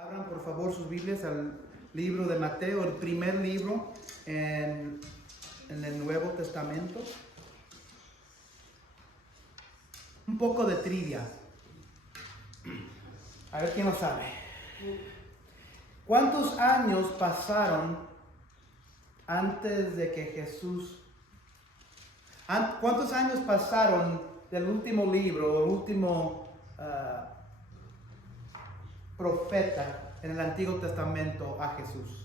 Abran por favor sus Biblias al libro de Mateo, el primer libro en el Nuevo Testamento. Un poco de trivia. A ver quién lo sabe. ¿Cuántos años pasaron antes de que Jesús... ¿Cuántos años pasaron del último libro, el último profeta en el Antiguo Testamento a Jesús?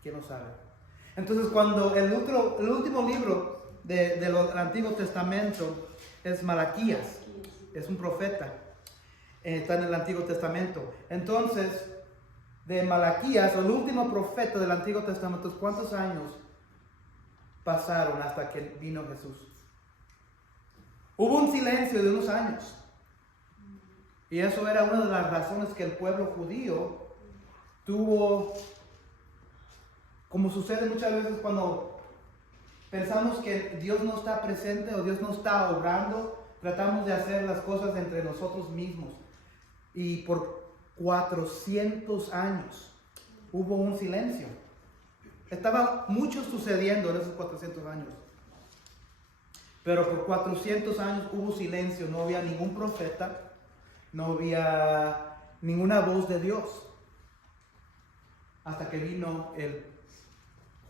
¿Quién lo sabe? Entonces, cuando el último libro del Antiguo Testamento es Malaquías, es un profeta, está en el Antiguo Testamento. Entonces, de Malaquías, el último profeta del Antiguo Testamento, ¿cuántos años pasaron hasta que vino Jesús? Hubo un silencio de unos años. Y eso era una de las razones que el pueblo judío tuvo, como sucede muchas veces cuando pensamos que Dios no está presente o Dios no está obrando, tratamos de hacer las cosas entre nosotros mismos. Y por 400 años hubo un silencio. Estaba mucho sucediendo en esos 400 años. Pero por 400 años hubo silencio, no había ningún profeta, no había ninguna voz de Dios. Hasta que vino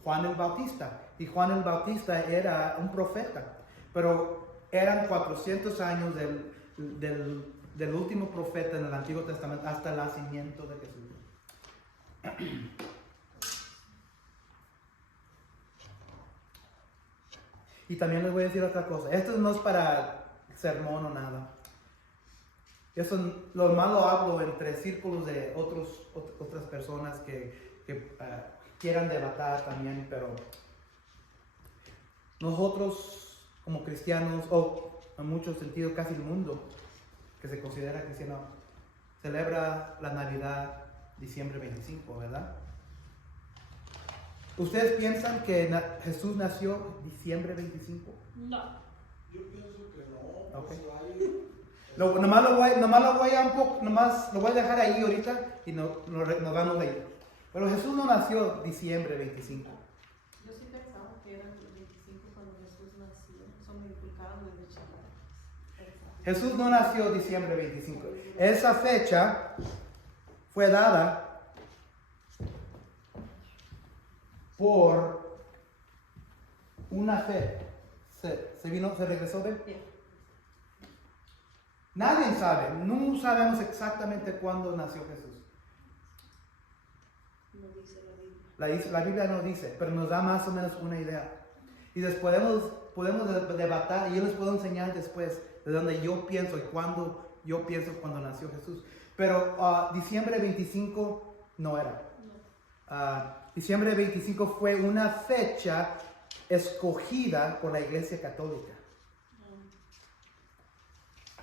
Juan el Bautista. Y Juan el Bautista era un profeta. Pero eran 400 años del último profeta en el Antiguo Testamento hasta el nacimiento de Jesús. Y también les voy a decir otra cosa. Esto no es para sermón o nada. Eso lo más lo hablo entre círculos de otras personas que quieran debatir también, pero nosotros como cristianos, o en muchos sentidos casi el mundo que se considera cristiano, celebra la Navidad diciembre 25, ¿verdad? ¿Ustedes piensan que Jesús nació diciembre 25? No. Yo pienso que no. Okay. Pues Nomás lo voy a dejar ahí ahorita y nos vamos a ir. Pero Jesús no nació diciembre 25. Yo sí pensaba que era el 25 cuando Jesús nació. Eso me inculcaron desde chiquita. Jesús no nació diciembre 25. Esa fecha fue dada por una fe. Se regresó de... Nadie sabe, no sabemos exactamente cuándo nació Jesús. No dice la Biblia. La Biblia no dice, pero nos da más o menos una idea. Y después podemos debatir, y yo les puedo enseñar después de donde yo pienso y cuándo yo pienso cuando nació Jesús. Pero diciembre 25 no era. Diciembre 25 fue una fecha escogida por la Iglesia Católica.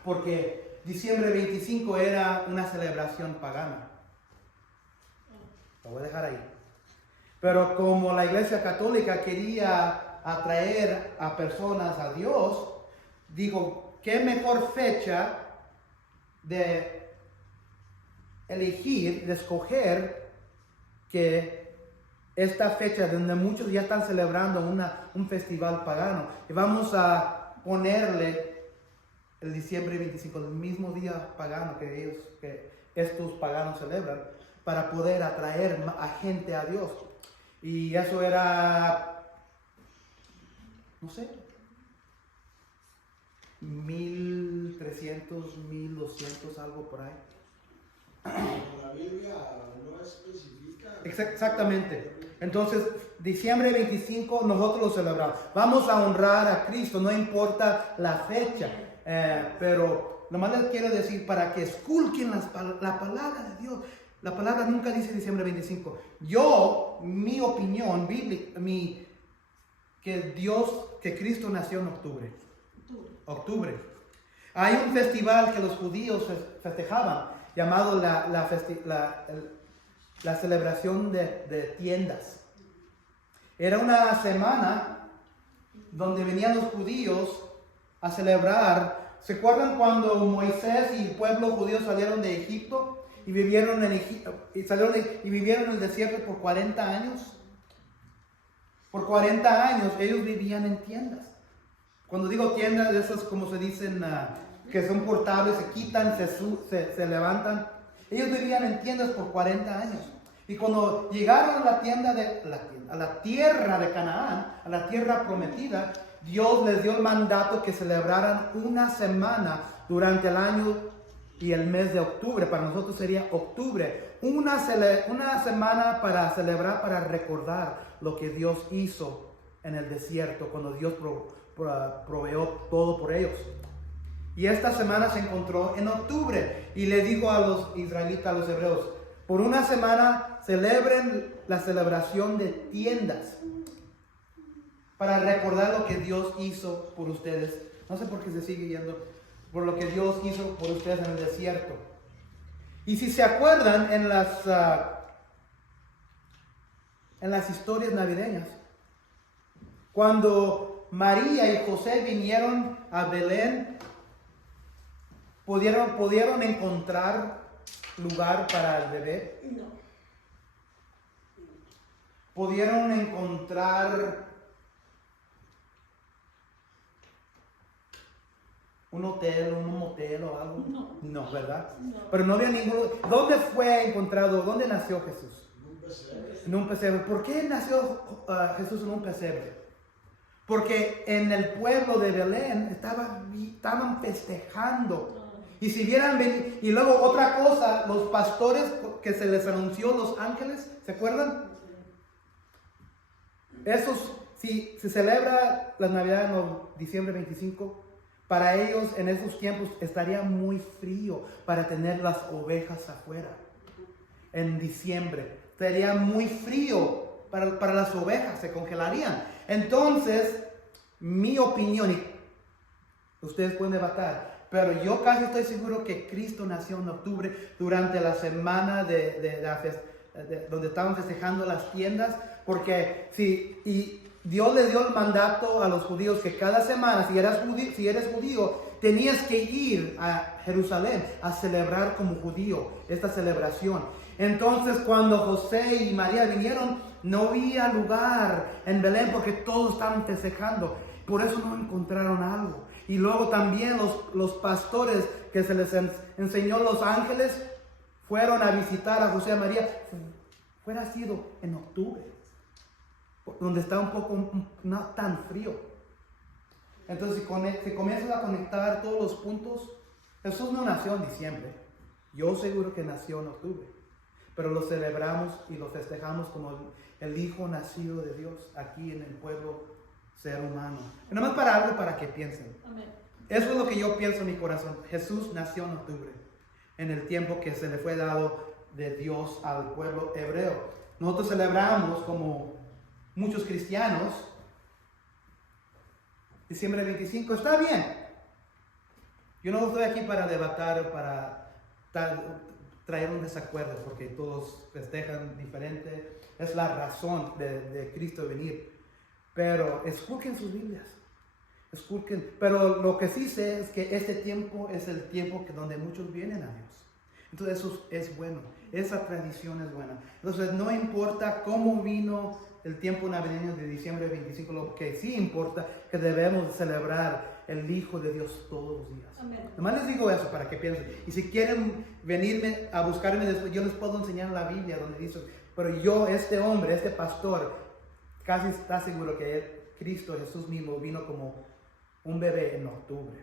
Porque diciembre 25 era una celebración pagana. Lo voy a dejar ahí. Pero como la Iglesia Católica quería atraer a personas a Dios, dijo, ¿qué mejor fecha de elegir, de escoger, que esta fecha donde muchos ya están celebrando un festival pagano? Y vamos a ponerle el diciembre 25, el mismo día pagano que estos paganos celebran, para poder atraer a gente a Dios. Y eso era, no sé, 1300, 1200, algo por ahí. la Biblia no especifica. Exactamente. Entonces, diciembre 25 nosotros lo celebramos. Vamos a honrar a Cristo, no importa la fecha. Pero nomás les quiero decir, para que esculquen la palabra de Dios. La palabra nunca dice diciembre 25. Mi opinión bíblica, que Cristo nació en octubre. Hay un festival que los judíos festejaban, llamado la celebración de tiendas. Era una semana donde venían los judíos a celebrar. ¿Se acuerdan cuando Moisés y el pueblo judío salieron de Egipto? y vivieron en Egipto, y vivieron en el desierto por 40 años. Por 40 años ellos vivían en tiendas. Cuando digo tiendas, esas como se dicen, que son portables, se quitan, se levantan. Ellos vivían en tiendas por 40 años. Y cuando llegaron a la tierra de Canaán, a la tierra prometida, Dios les dio el mandato que celebraran una semana durante el año y el mes de octubre. Para nosotros sería octubre. Una semana para celebrar, para recordar lo que Dios hizo en el desierto, cuando Dios proveó todo por ellos. Y esta semana se encontró en octubre y le dijo a los israelitas, a los hebreos, por una semana celebren la celebración de tiendas para recordar lo que Dios hizo por ustedes. No sé por qué se sigue yendo, por lo que Dios hizo por ustedes en el desierto. Y si se acuerdan en las historias navideñas, cuando María y José vinieron a Belén, ¿pudieron encontrar lugar para el bebé? No. ¿Pudieron encontrar un hotel, un motel o algo? No. No, ¿verdad? No. Pero no había ninguno. ¿Dónde fue encontrado? ¿Dónde nació Jesús? Un pesebre. En un pesebre. ¿Por qué nació Jesús en un pesebre? Porque en el pueblo de Belén estaban festejando. Y si vieran venir, y luego otra cosa, los pastores que se les anunció los ángeles, ¿se acuerdan? Esos, si se celebra la Navidad en diciembre 25, para ellos en esos tiempos estaría muy frío para tener las ovejas afuera. En diciembre estaría muy frío para las ovejas, se congelarían. Entonces, mi opinión, y ustedes pueden debatir, pero yo casi estoy seguro que Cristo nació en octubre durante la semana donde estaban festejando las tiendas, porque y Dios le dio el mandato a los judíos que cada semana, si eres judío, tenías que ir a Jerusalén a celebrar como judío esta celebración. Entonces, cuando José y María vinieron, no había lugar en Belén porque todos estaban festejando. Por eso no encontraron algo. Y luego también los pastores que se les enseñó los ángeles fueron a visitar a José y María. Fuera sido en octubre, donde está un poco no tan frío. Entonces, si comienzas a conectar todos los puntos, Jesús no nació en diciembre. Yo seguro que nació en octubre. Pero lo celebramos y lo festejamos como el Hijo nacido de Dios aquí en el pueblo ser humano. Y nada más para algo para que piensen. Amén. Eso es lo que yo pienso en mi corazón. Jesús nació en octubre, en el tiempo que se le fue dado de Dios al pueblo hebreo. Nosotros celebramos como muchos cristianos diciembre 25. Está bien. Yo no estoy aquí para debatir, para traer un desacuerdo, porque todos festejan diferente. Es la razón de Cristo venir. Pero esculquen sus Biblias. Esculquen. Pero lo que sí sé es que este tiempo es el tiempo donde muchos vienen a Dios. Entonces eso es bueno. Esa tradición es buena. Entonces no importa cómo vino el tiempo navideño de diciembre 25, lo que sí importa que debemos celebrar el Hijo de Dios todos los días. Amén. Nomás les digo eso para que piensen. Y si quieren venirme a buscarme después, yo les puedo enseñar la Biblia donde dice, pero yo, este hombre, este pastor, casi está seguro que Cristo Jesús mismo vino como un bebé en octubre.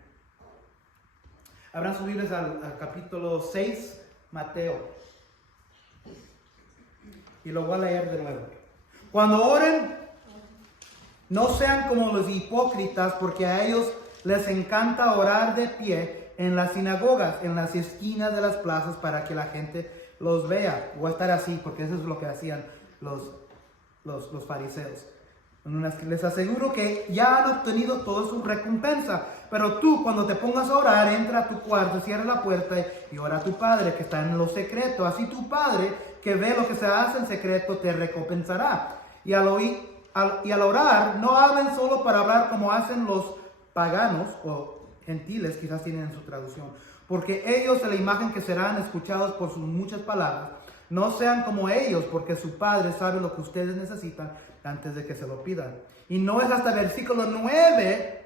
Abran sus Biblias al capítulo 6, Mateo. Y lo voy a leer de nuevo. Cuando oren, no sean como los hipócritas, porque a ellos les encanta orar de pie en las sinagogas, en las esquinas de las plazas, para que la gente los vea. Voy a estar así, porque eso es lo que hacían los fariseos. Les aseguro que ya han obtenido toda su recompensa. Pero tú, cuando te pongas a orar, entra a tu cuarto, cierra la puerta y ora a tu Padre que está en lo secreto. Así tu Padre, que ve lo que se hace en secreto, te recompensará. Y al orar, no hablen solo para hablar como hacen los paganos o gentiles, quizás tienen en su traducción, porque ellos de la imagen que serán escuchados por sus muchas palabras. No sean como ellos, porque su Padre sabe lo que ustedes necesitan antes de que se lo pidan. Y no es hasta versículo 9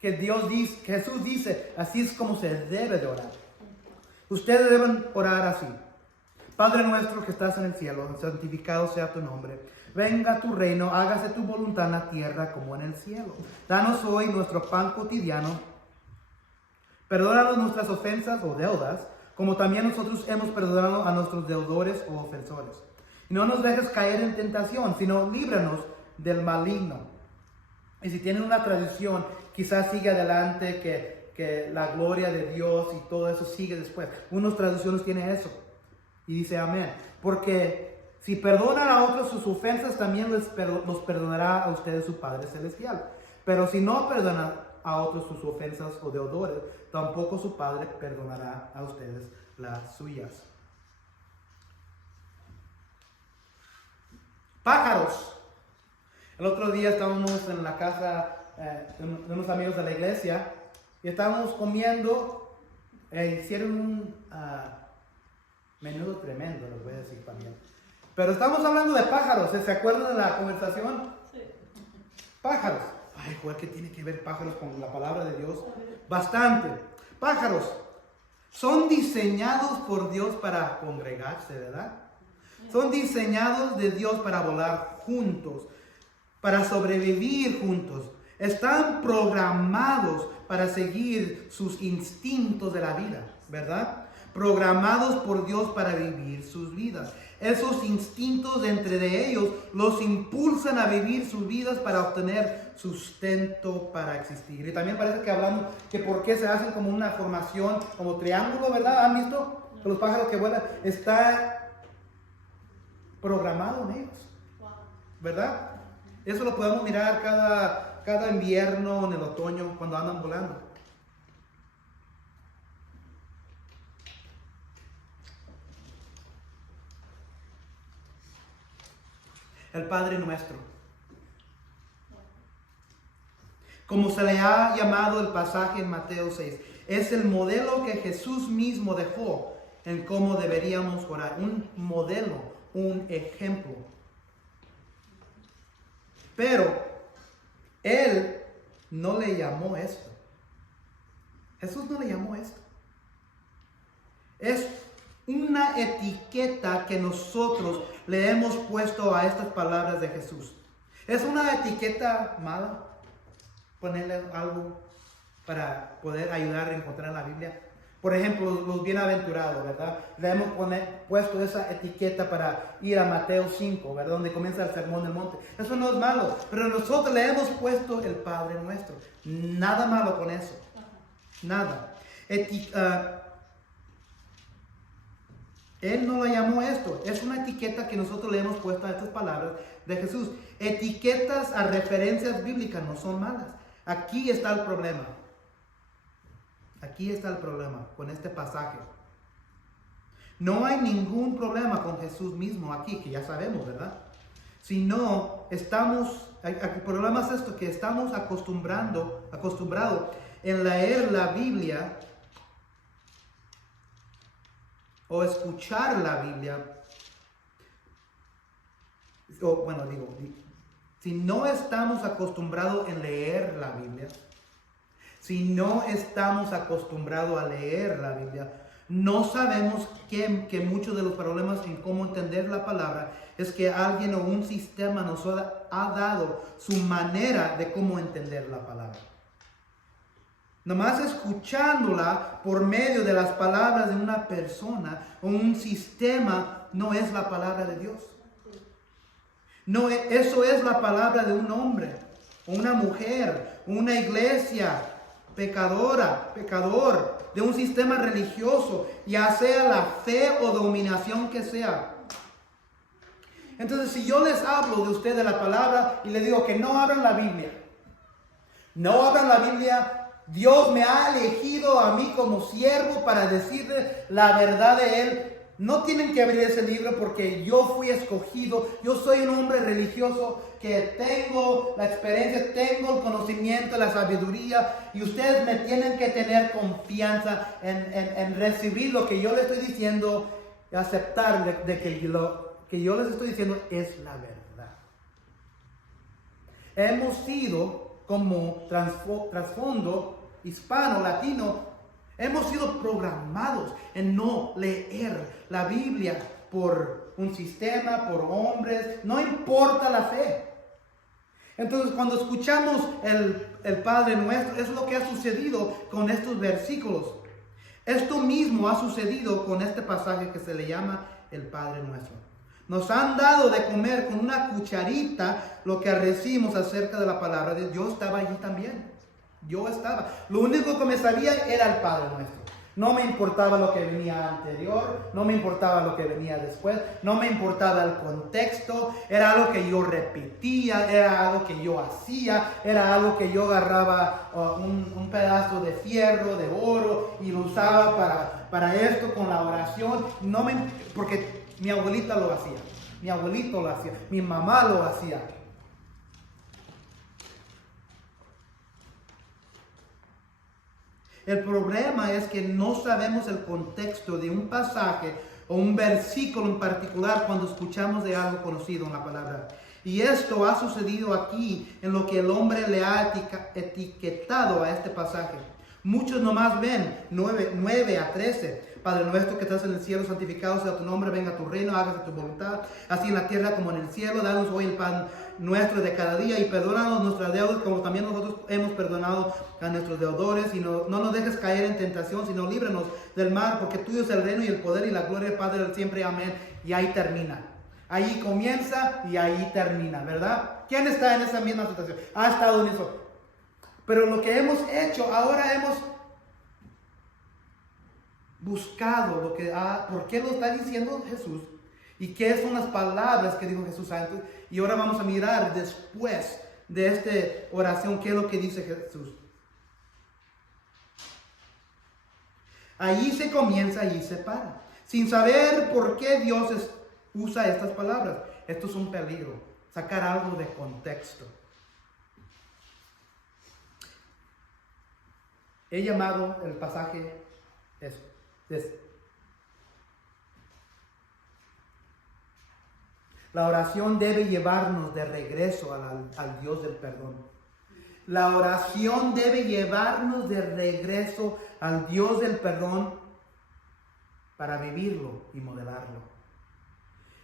que Jesús dice, así es como se debe de orar. Ustedes deben orar así. Padre nuestro que estás en el cielo, santificado sea tu nombre. Venga tu reino, hágase tu voluntad en la tierra como en el cielo. Danos hoy nuestro pan cotidiano. Perdónanos nuestras ofensas o deudas, como también nosotros hemos perdonado a nuestros deudores o ofensores. Y no nos dejes caer en tentación, sino líbranos del maligno. Y si tienen una tradición, quizás sigue adelante que la gloria de Dios y todo eso sigue después. Unas traducciones tienen eso. Y dice amén. Porque si perdonan a otros sus ofensas, también los perdonará a ustedes su Padre Celestial. Pero si no perdonan a otros sus ofensas o deudores, tampoco su Padre perdonará a ustedes las suyas. Pájaros. El otro día estábamos en la casa de unos amigos de la iglesia y estábamos comiendo. Hicieron un menudo tremendo, les voy a decir también. Pero estamos hablando de pájaros. ¿Se acuerdan de la conversación? Sí. Pájaros. Ay, joder, ¿qué tiene que ver pájaros con la palabra de Dios? Bastante. Pájaros son diseñados por Dios para congregarse, ¿verdad? Son diseñados de Dios para volar juntos, para sobrevivir juntos. Están programados para seguir sus instintos de la vida, ¿verdad? Programados por Dios para vivir sus vidas. Esos instintos entre ellos los impulsan a vivir sus vidas para obtener sustento para existir. Y también parece que hablamos que por qué se hacen como una formación, como triángulo, ¿verdad? ¿Han visto? Que los pájaros que vuelan, está programado en ellos, ¿verdad? Eso lo podemos mirar cada invierno, en el otoño, cuando andan volando. El Padre Nuestro, como se le ha llamado el pasaje en Mateo 6, es el modelo que Jesús mismo dejó en cómo deberíamos orar. Un modelo, un ejemplo. Pero Él no le llamó esto. Jesús no le llamó esto. Es una etiqueta que nosotros le hemos puesto a estas palabras de Jesús. ¿Es una etiqueta mala ponerle algo para poder ayudar a encontrar en la Biblia? Por ejemplo, los bienaventurados, ¿verdad? Le hemos puesto esa etiqueta para ir a Mateo 5, ¿verdad? Donde comienza el sermón del monte. Eso no es malo, pero nosotros le hemos puesto el Padre Nuestro. Nada malo con eso. Nada. Él no lo llamó esto. Es una etiqueta que nosotros le hemos puesto a estas palabras de Jesús. Etiquetas a referencias bíblicas no son malas. Aquí está el problema. Aquí está el problema con este pasaje. No hay ningún problema con Jesús mismo aquí, que ya sabemos, ¿verdad? Sino el problema es esto, que estamos acostumbrados en leer la Biblia o escuchar la Biblia, si no estamos acostumbrados en leer la Biblia, si no estamos acostumbrados a leer la Biblia, no sabemos que muchos de los problemas en cómo entender la palabra es que alguien o un sistema nos ha dado su manera de cómo entender la palabra. Nomás escuchándola por medio de las palabras de una persona o un sistema no es la palabra de Dios. No, eso es la palabra de un hombre, o una mujer, una iglesia pecador, de un sistema religioso, ya sea la fe o dominación que sea. Entonces, si yo les hablo de usted de la palabra y les digo que no abran la Biblia, Dios me ha elegido a mí como siervo para decirle la verdad de Él. no tienen que abrir ese libro porque yo fui escogido, yo soy un hombre religioso que tengo la experiencia, tengo el conocimiento, la sabiduría, y ustedes me tienen que tener confianza en recibir lo que yo les estoy diciendo y aceptar de que lo que yo les estoy diciendo es la verdad. Hemos sido como trasfondo hispano, latino, hemos sido programados en no leer la Biblia por un sistema, por hombres, no importa la fe. Entonces, cuando escuchamos el Padre Nuestro, es lo que ha sucedido con estos versículos. Esto mismo ha sucedido con este pasaje que se le llama el Padre Nuestro. Nos han dado de comer con una cucharita lo que recibimos acerca de la palabra de Dios. Yo estaba allí también. Yo estaba. Lo único que me sabía era el Padre Nuestro. No me importaba lo que venía anterior, no me importaba lo que venía después, no me importaba el contexto, era algo que yo repetía, era algo que yo hacía, era algo que yo agarraba un pedazo de fierro, de oro, y lo usaba para esto con la oración, porque mi abuelita lo hacía, mi abuelito lo hacía, mi mamá lo hacía. El problema es que no sabemos el contexto de un pasaje o un versículo en particular cuando escuchamos de algo conocido en la palabra. Y esto ha sucedido aquí en lo que el hombre le ha etiquetado a este pasaje. Muchos nomás ven 9 a 13. Padre nuestro que estás en el cielo, santificado sea tu nombre, venga tu reino, hágase tu voluntad, así en la tierra como en el cielo. Danos hoy el pan nuestro de cada día y perdónanos nuestras deudas como también nosotros hemos perdonado a nuestros deudores, y no nos dejes caer en tentación, sino líbranos del mal, porque tuyo es el reino y el poder y la gloria del Padre del siempre, amén. Y ahí termina, ahí comienza y ahí termina, ¿verdad? ¿Quién está en esa misma situación? Ha estado en eso. Pero lo que hemos hecho, ahora hemos buscado por qué lo está diciendo Jesús y qué son las palabras que dijo Jesús antes. Y ahora vamos a mirar después de esta oración qué es lo que dice Jesús. Allí se comienza, allí se para, sin saber por qué Dios usa estas palabras. Esto es un peligro, sacar algo de contexto. He llamado el pasaje eso. La oración debe llevarnos de regreso al Dios del perdón. La oración debe llevarnos de regreso al Dios del perdón para vivirlo y modelarlo.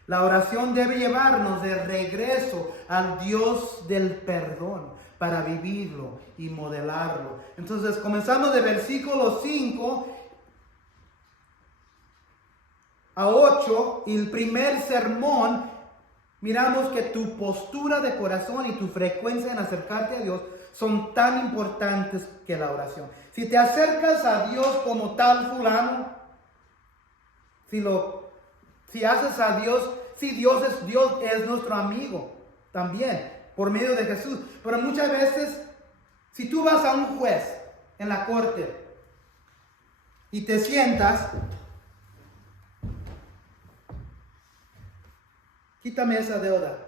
La oración debe llevarnos de regreso al Dios del perdón para vivirlo y modelarlo. Entonces comenzamos de versículo 5 a 8, y el primer sermón, miramos que tu postura de corazón y tu frecuencia en acercarte a Dios son tan importantes que la oración. Si te acercas a Dios como tal fulano, si haces a Dios, si Dios es nuestro amigo también, por medio de Jesús. Pero muchas veces, si tú vas a un juez en la corte y te sientas, quítame esa deuda.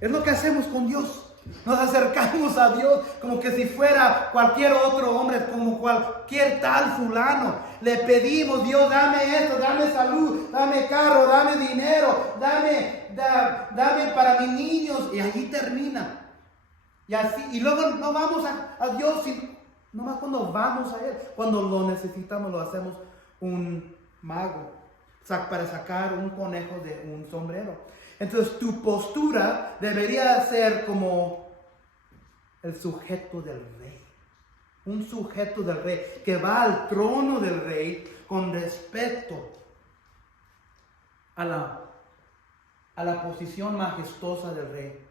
Es lo que hacemos con Dios. Nos acercamos a Dios como que si fuera cualquier otro hombre, como cualquier tal fulano. Le pedimos: Dios, dame esto, dame salud, dame carro, dame dinero, dame para mis niños. Y allí termina. Y así, y luego no vamos a Dios, nomás cuando vamos a Él. Cuando lo necesitamos, lo hacemos un mago para sacar un conejo de un sombrero. Entonces tu postura debería ser como el sujeto del rey. Un sujeto del rey que va al trono del rey con respeto a la posición majestuosa del rey.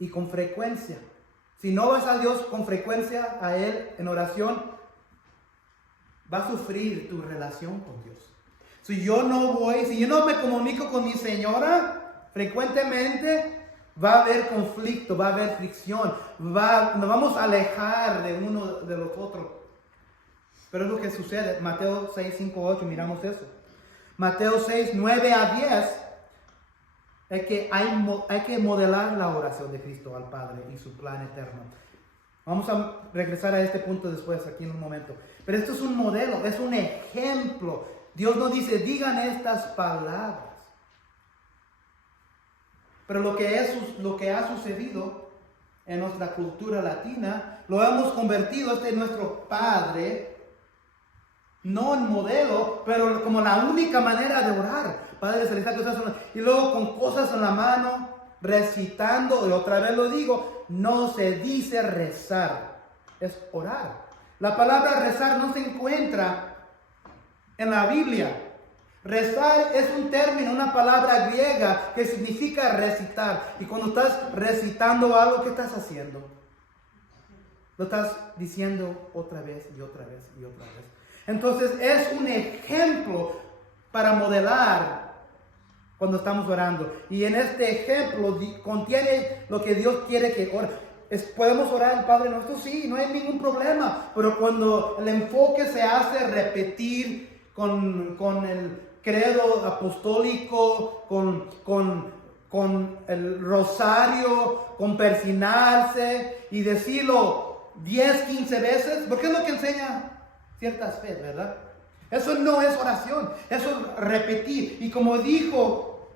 Y con frecuencia. Si no vas a Dios con frecuencia, a Él en oración, va a sufrir tu relación con Dios. Si yo no me comunico con mi señora frecuentemente, va a haber conflicto, va a haber fricción, nos vamos a alejar de uno de los otros. Pero es lo que sucede. Mateo 6, 5, 8, miramos eso. Mateo 6, 9 a 10, es que hay que modelar la oración de Cristo al Padre y su plan eterno. Vamos a regresar a este punto después, aquí en un momento. Pero esto es un modelo, es un ejemplo. Dios no dice, digan estas palabras. Pero lo que ha sucedido en nuestra cultura latina, lo hemos convertido, este es nuestro Padre, no en modelo, pero como la única manera de orar. Padre Celestial, y luego con cosas en la mano, recitando, y otra vez lo digo, no se dice rezar, es orar. La palabra rezar no se encuentra en la Biblia. Rezar es un término, una palabra griega que significa recitar. Y cuando estás recitando algo, ¿qué estás haciendo? Lo estás diciendo otra vez y otra vez y otra vez. Entonces es un ejemplo para modelar cuando estamos orando. Y en este ejemplo contiene lo que Dios quiere que ore. ¿Podemos orar al Padre Nuestro? Sí, no hay ningún problema. Pero cuando el enfoque se hace repetir con el credo apostólico, con el rosario, con persinarse y decirlo 10, 15 veces, porque es lo que enseña ciertas fe, ¿verdad? Eso no es oración, eso es repetir. Y como dijo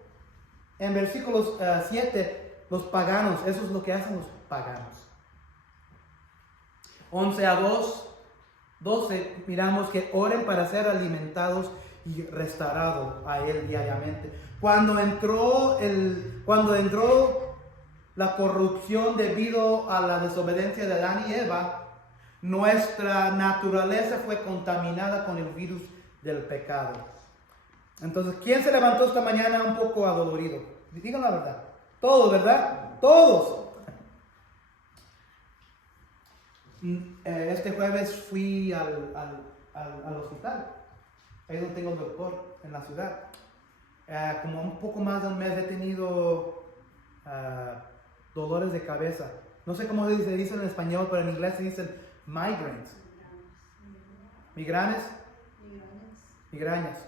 en versículos 7, los paganos, eso es lo que hacen los paganos. 11 a 12, miramos que oren para ser alimentados y restaurados a Él diariamente. Cuando entró la corrupción debido a la desobediencia de Adán y Eva, nuestra naturaleza fue contaminada con el virus del pecado. Entonces, ¿quién se levantó esta mañana un poco adolorido? Digan la verdad. Todos, ¿verdad? Todos. Este jueves fui al hospital. Ahí donde tengo el doctor, en la ciudad. Como un poco más de un mes he tenido dolores de cabeza. No sé cómo se dice en español, pero en inglés se dicen migraines. Migrañas.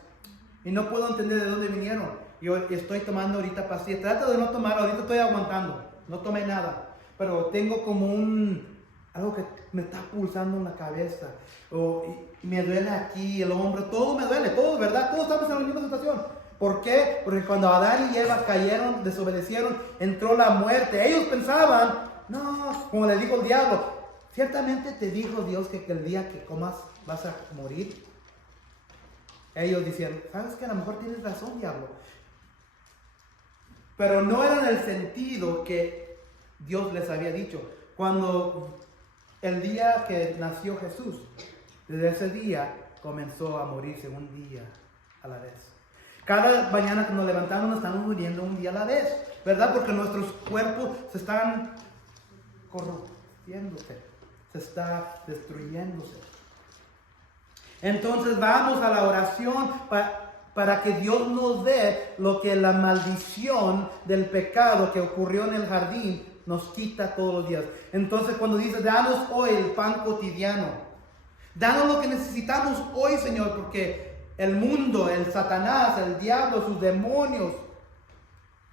Y no puedo entender de dónde vinieron. Yo estoy tomando ahorita pastillas. Trato de no tomar, ahorita estoy aguantando. No tomé nada. Pero tengo como algo que me está pulsando en la cabeza. Y me duele aquí, el hombro. Todo me duele, todo, ¿verdad? Todos estamos en la misma situación. ¿Por qué? Porque cuando Adán y Eva cayeron, desobedecieron, entró la muerte. Ellos pensaban, no, como le dijo el diablo, ciertamente te dijo Dios que el día que comas vas a morir. Ellos decían, ¿sabes qué? A lo mejor tienes razón, diablo. Pero no era en el sentido que Dios les había dicho. Cuando el día que nació Jesús, desde ese día comenzó a morirse un día a la vez. Cada mañana que nos levantamos nos estamos muriendo un día a la vez, ¿verdad? Porque nuestros cuerpos se están corrompiéndose, se está destruyéndose. Entonces vamos a la oración para que Dios nos dé lo que la maldición del pecado que ocurrió en el jardín nos quita todos los días. Entonces cuando dice, danos hoy el pan cotidiano, danos lo que necesitamos hoy, Señor, porque el mundo, el Satanás, el diablo, sus demonios,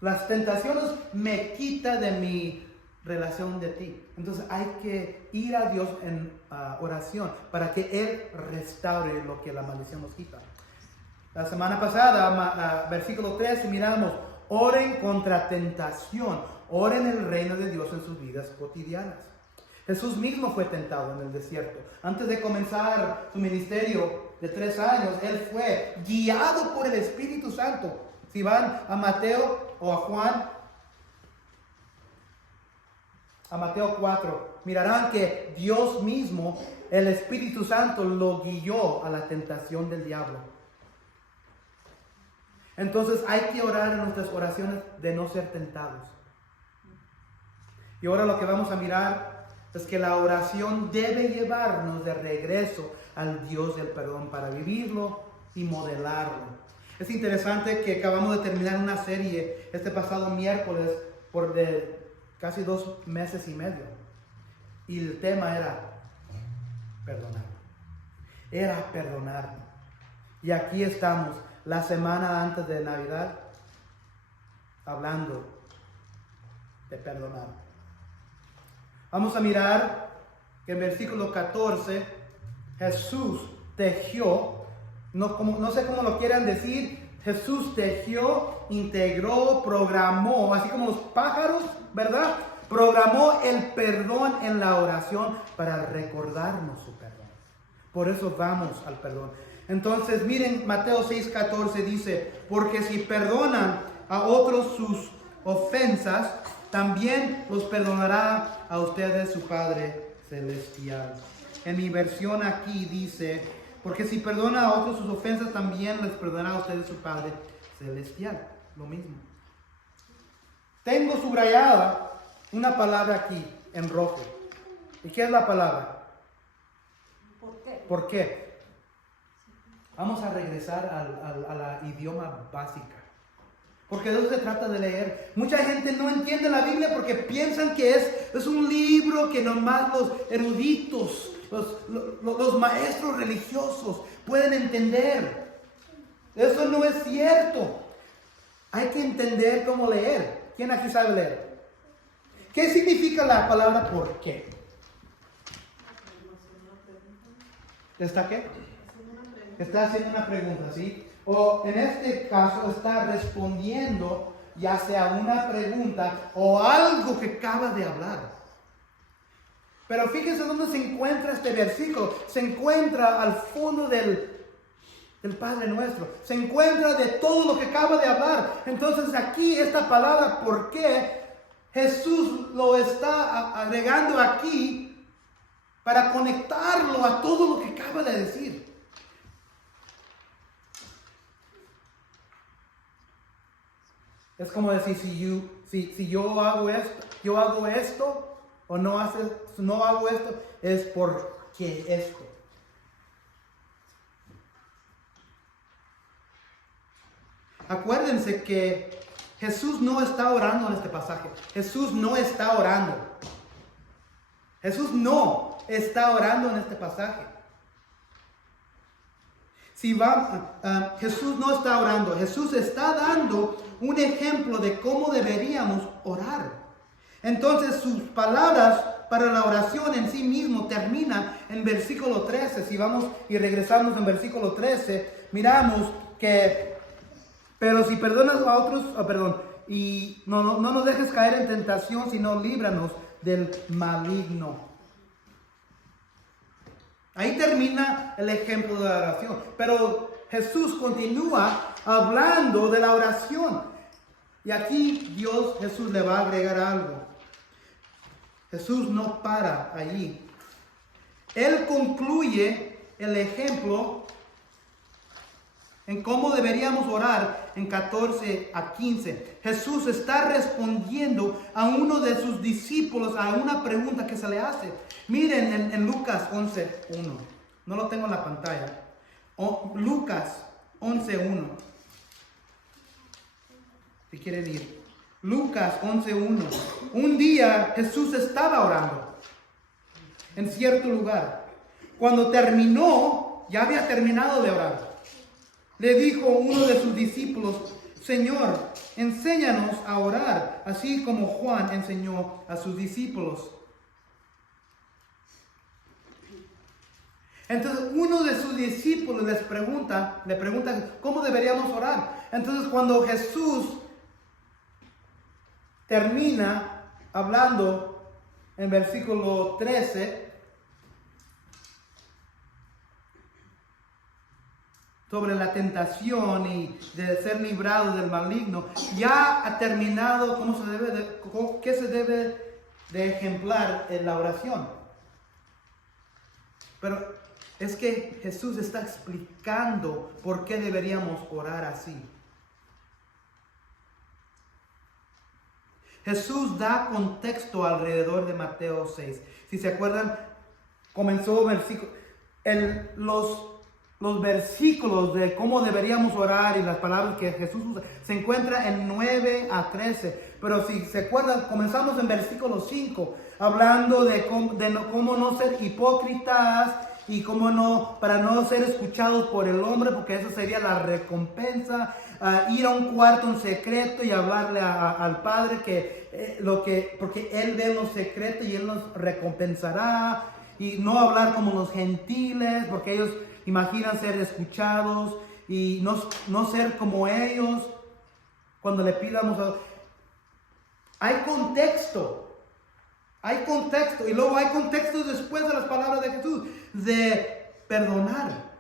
las tentaciones me quitan de mi relación de ti. Entonces hay que ir a Dios en oración para que Él restaure lo que la maldición nos quita. La semana pasada, versículo 13, miramos, oren contra tentación, oren el reino de Dios en sus vidas cotidianas. Jesús mismo fue tentado en el desierto. Antes de comenzar su ministerio de 3 años, Él fue guiado por el Espíritu Santo. Si van a Mateo o a Juan, a Mateo 4, mirarán que Dios mismo, el Espíritu Santo, lo guió a la tentación del diablo. Entonces hay que orar en nuestras oraciones de no ser tentados. Y ahora lo que vamos a mirar es que la oración debe llevarnos de regreso al Dios del perdón para vivirlo y modelarlo. Es interesante que acabamos de terminar una serie este pasado miércoles por casi 2 meses y medio. Y el tema era perdonar. era perdonar. Y aquí estamos, la semana antes de Navidad, hablando de perdonar. Vamos a mirar que en versículo 14, Jesús tejió, no sé cómo lo quieran decir, Jesús tejió, integró, programó, así como los pájaros, ¿verdad? Programó el perdón en la oración para recordarnos su perdón. Por eso vamos al perdón. Entonces, miren, Mateo 6:14 dice, porque si perdonan a otros sus ofensas, también los perdonará a ustedes su Padre Celestial. En mi versión aquí dice, porque si perdona a otros sus ofensas, también les perdonará a ustedes su Padre Celestial. Lo mismo. Tengo subrayada una palabra aquí en rojo. ¿Y qué es la palabra? ¿Por qué? ¿Por qué? Vamos a regresar a la idioma básica. Porque de eso se trata de leer. Mucha gente no entiende la Biblia porque piensan que es un libro que nomás los eruditos, los maestros religiosos pueden entender. Eso no es cierto. Hay que entender cómo leer. ¿Quién aquí sabe leer? ¿Qué significa la palabra por qué? ¿Está qué? Está haciendo una pregunta, ¿sí? O en este caso está respondiendo ya sea una pregunta o algo que acaba de hablar. Pero fíjense dónde se encuentra este versículo. Se encuentra al fondo del Padre Nuestro. Se encuentra de todo lo que acaba de hablar. Entonces aquí esta palabra, ¿por qué? Jesús lo está agregando aquí para conectarlo a todo lo que acaba de decir. Es como decir, si yo hago esto, o no hago esto, es porque esto. Acuérdense que Jesús no está orando en este pasaje. Jesús no está orando. Jesús no está orando en este pasaje. Jesús no está orando. Jesús está dando un ejemplo de cómo deberíamos orar. Entonces sus palabras para la oración en sí mismo termina en versículo 13. Si vamos y regresamos en versículo 13, miramos que, pero si perdonas a otros, y no nos dejes caer en tentación, sino líbranos del maligno. Ahí termina el ejemplo de la oración. Pero Jesús continúa hablando de la oración. Y aquí Jesús le va a agregar algo. Jesús no para allí. Él concluye el ejemplo en cómo deberíamos orar en 14 a 15. Jesús está respondiendo a uno de sus discípulos a una pregunta que se le hace. Miren en Lucas 11:1. No lo tengo en la pantalla. Lucas 11:1. Si quieren ir. Lucas 11:1. Un día Jesús estaba orando en cierto lugar. Cuando terminó, ya había terminado de orar. Le dijo uno de sus discípulos: Señor, enséñanos a orar, así como Juan enseñó a sus discípulos. Entonces uno de sus discípulos le pregunta cómo deberíamos orar. Entonces cuando Jesús termina hablando en versículo 13 sobre la tentación y de ser librado del maligno, ya ha terminado qué se debe de ejemplar en la oración. Pero es que Jesús está explicando por qué deberíamos orar así. Jesús da contexto alrededor de Mateo 6. Si se acuerdan, comenzó los versículos de cómo deberíamos orar y las palabras que Jesús usa, se encuentra en 9 a 13. Pero si se acuerdan, comenzamos en versículo 5, hablando de cómo no ser hipócritas y cómo no, para no ser escuchados por el hombre, porque eso sería la recompensa. Ir a un cuarto en secreto y hablarle al Padre porque Él ve lo secreto y Él nos recompensará. Y no hablar como los gentiles, porque ellos imaginan ser escuchados, y no ser como ellos cuando le pidamos a... Hay contexto, y luego hay contexto después de las palabras de Jesús, de perdonar.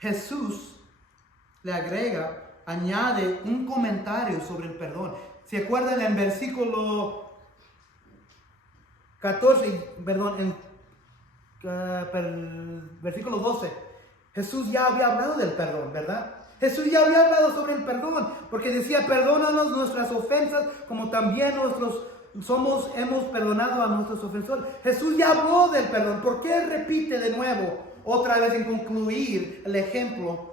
Jesús le añade un comentario sobre el perdón. ¿Se acuerdan en versículo 14, versículo 12? Jesús ya había hablado del perdón, ¿verdad? Jesús ya había hablado sobre el perdón, porque decía, perdónanos nuestras ofensas, como también hemos perdonado a nuestros ofensores. Jesús ya habló del perdón. ¿Por qué repite de nuevo, otra vez en concluir el ejemplo?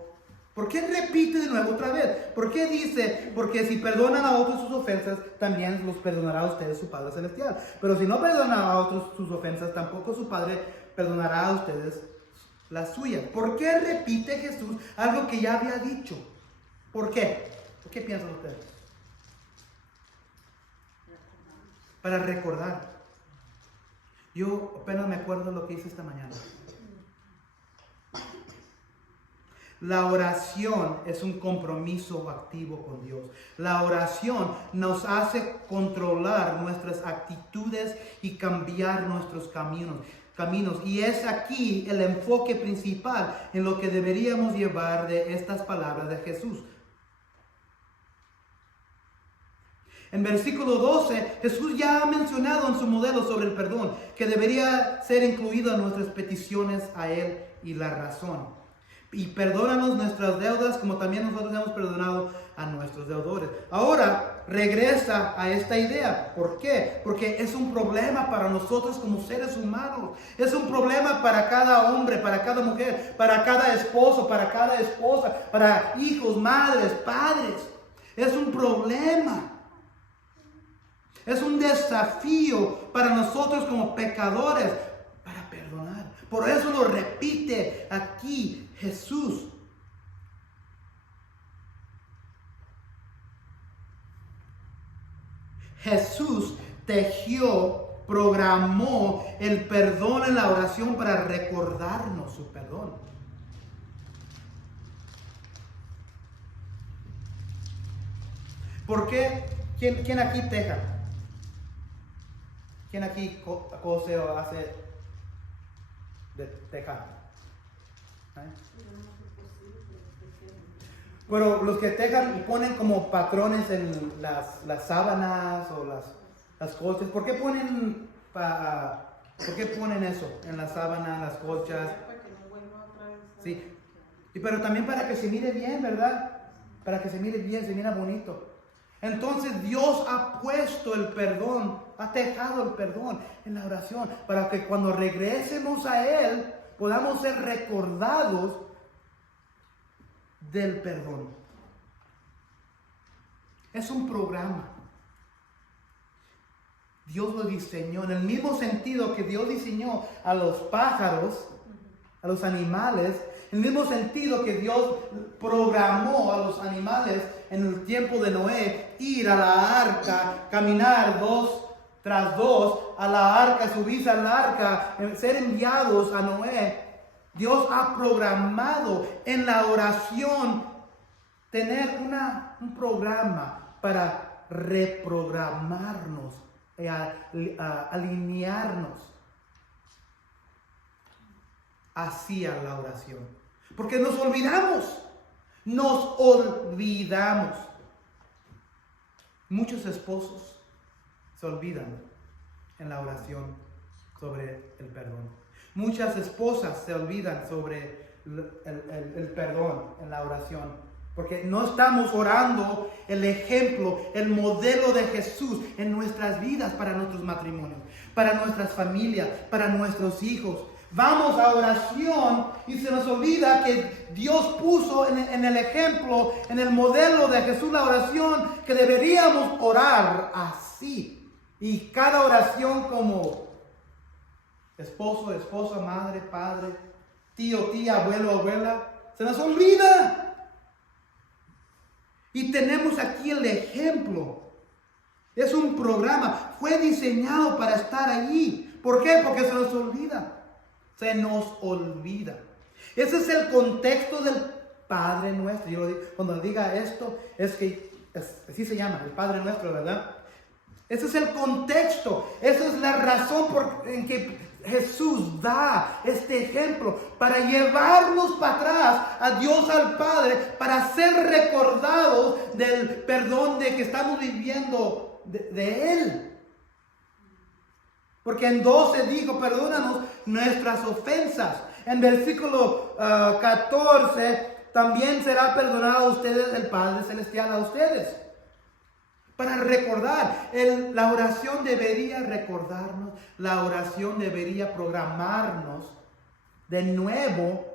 ¿Por qué repite de nuevo otra vez? ¿Por qué dice? Porque si perdonan a otros sus ofensas, también los perdonará a ustedes su Padre Celestial. Pero si no perdonan a otros sus ofensas, tampoco su Padre perdonará a ustedes las suyas. ¿Por qué repite Jesús algo que ya había dicho? ¿Por qué? ¿Por qué piensan ustedes? Para recordar. Yo apenas me acuerdo de lo que hice esta mañana. La oración es un compromiso activo con Dios. La oración nos hace controlar nuestras actitudes y cambiar nuestros caminos. Y es aquí el enfoque principal en lo que deberíamos llevar de estas palabras de Jesús. En versículo 12, Jesús ya ha mencionado en su modelo sobre el perdón que debería ser incluido en nuestras peticiones a Él y la razón. Y perdónanos nuestras deudas como también nosotros hemos perdonado a nuestros deudores. Ahora regresa a esta idea. ¿Por qué? Porque es un problema para nosotros como seres humanos. Es un problema para cada hombre, para cada mujer, para cada esposo, para cada esposa, para hijos, madres, padres. Es un problema. Es un desafío para nosotros como pecadores para perdonar. Por eso lo repite aquí Jesús. Jesús programó el perdón en la oración para recordarnos su perdón. ¿Por qué? ¿Quién aquí teja? ¿Quién aquí cose o hace de tejar? Pero los que tejan y ponen como patrones en las sábanas o las colchas, ¿por qué ponen eso en las sábanas, las colchas? Sí, pero también para que se mire bien, ¿verdad? Para que se mire bien, se mira bonito. Entonces Dios ha puesto el perdón, ha tejado el perdón en la oración, para que cuando regresemos a Él podamos ser recordados del perdón. Es un programa. Dios lo diseñó en el mismo sentido que Dios diseñó a los pájaros, a los animales, en el mismo sentido que Dios programó a los animales en el tiempo de Noé, ir a la arca, caminar 2 tras 2 a la arca, subirse al arca, ser enviados a Noé. Dios ha programado en la oración tener un programa para reprogramarnos, alinearnos hacia la oración. Porque nos olvidamos. Muchos esposos se olvidan en la oración sobre el perdón. Muchas esposas se olvidan sobre el perdón en la oración. Porque no estamos orando el ejemplo, el modelo de Jesús en nuestras vidas para nuestros matrimonios, para nuestras familias, para nuestros hijos. vamos a oración y se nos olvida que Dios puso en el ejemplo, en el modelo de Jesús la oración, que deberíamos orar así. Y cada oración como esposo, esposa, madre, padre, tío, tía, abuelo, abuela, se nos olvida. Y tenemos aquí el ejemplo. Es un programa, fue diseñado para estar allí. ¿Por qué? Porque se nos olvida. Se nos olvida. Ese es el contexto del Padre Nuestro. Yo cuando diga esto, es que así se llama, el Padre Nuestro, ¿verdad? Ese es el contexto. Esa es la razón en que Jesús da este ejemplo, para llevarnos para atrás a Dios al Padre, para ser recordados del perdón de que estamos viviendo de Él. Porque en 12 dijo, perdónanos nuestras ofensas. En versículo 14, también será perdonado a ustedes el Padre Celestial a ustedes. Para recordar, la oración debería recordarnos, la oración debería programarnos de nuevo,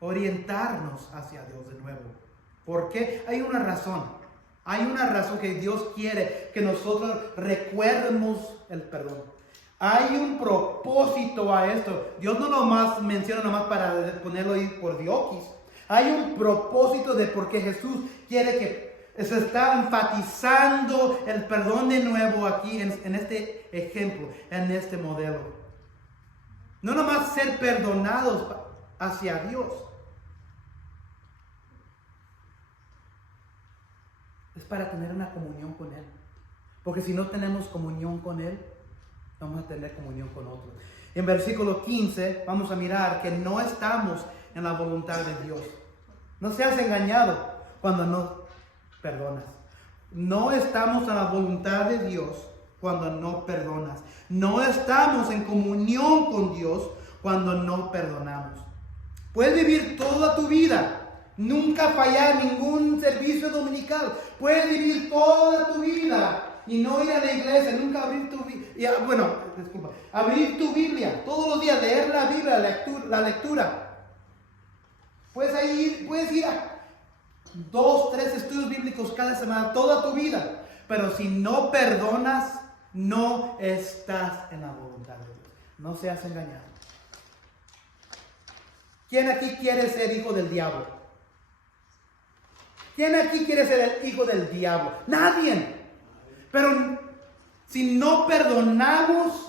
orientarnos hacia Dios de nuevo. ¿Por qué? Hay una razón que Dios quiere que nosotros recuerdemos el perdón. Hay un propósito a esto. Dios no nomás menciona nomás para ponerlo ahí por diokis. Hay un propósito de por qué Jesús quiere que se está enfatizando el perdón de nuevo aquí en este ejemplo, en este modelo. No nomás ser perdonados hacia Dios. Es para tener una comunión con Él. Porque si no tenemos comunión con Él, no vamos a tener comunión con otros. En versículo 15 vamos a mirar que no estamos en la voluntad de Dios. No seas engañado cuando no perdonas. No estamos en la voluntad de Dios cuando no perdonas. No estamos en comunión con Dios cuando no perdonamos. Puedes vivir toda tu vida, nunca fallar ningún servicio dominical. Puedes vivir toda tu vida y no ir a la iglesia, nunca abrir tu Biblia. Abrir tu Biblia todos los días, leer la Biblia, la lectura. Puedes ir a 2, 3 estudios bíblicos cada semana, toda tu vida. Pero si no perdonas, no estás en la voluntad de Dios. No seas engañado. ¿Quién aquí quiere ser hijo del diablo? ¿Quién aquí quiere ser el hijo del diablo? Nadie. Pero si no perdonamos,